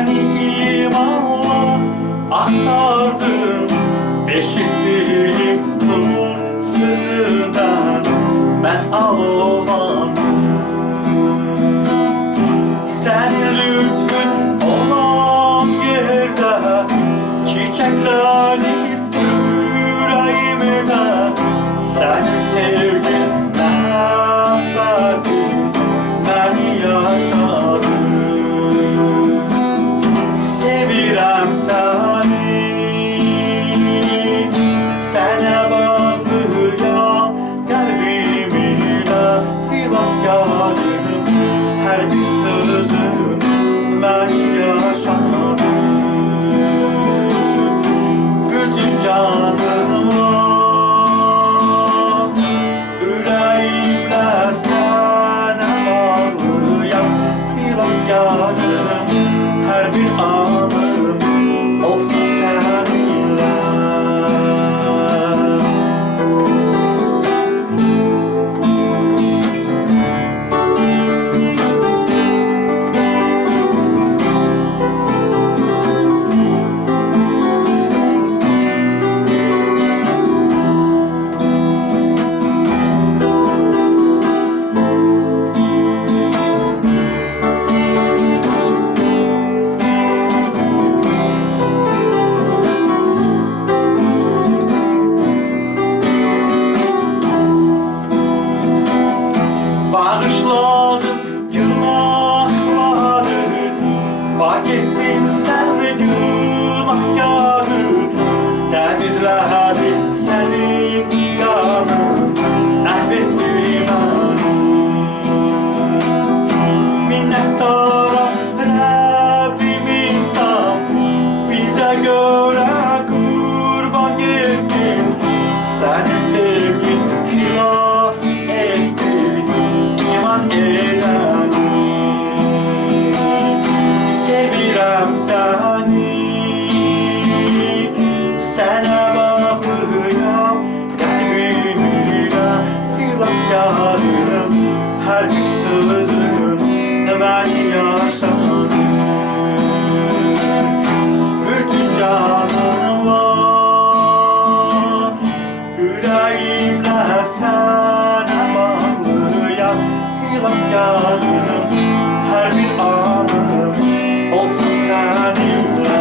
Seni imanla aktardım, eşitliğim nur sözünden ben almadım. Senin lütfun olan yerde çiçeklerim yüreğimde. Senin sevgin nefretin beni yaşadı. Sevirəm səni, sənə bağlıyam qəlbim ilə xilaskarım. Hər bir sözün mən yaşadım. Bütün canımla, ürəyimlə sənə bağlıyam xilaskarım. Hər bir anım olsun səninlə. Bağışladın günahları, bak ettin sen de günahkarı. Temizledi senin kanın, affetti beni. Minnettarım Rabbim insan, bize göre kurban gittin. Senin sevgin hilas etti. Sevirəm səni, sənə bağlıyam qəlbim ilə xilaskarım. Hər bir sözün mən yaşadım. Bütün canımla, ürəyimlə sənə bağlıyam xilaskarım. Hər bir anım olsun səninlə.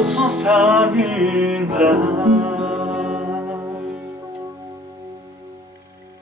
olsun seninle.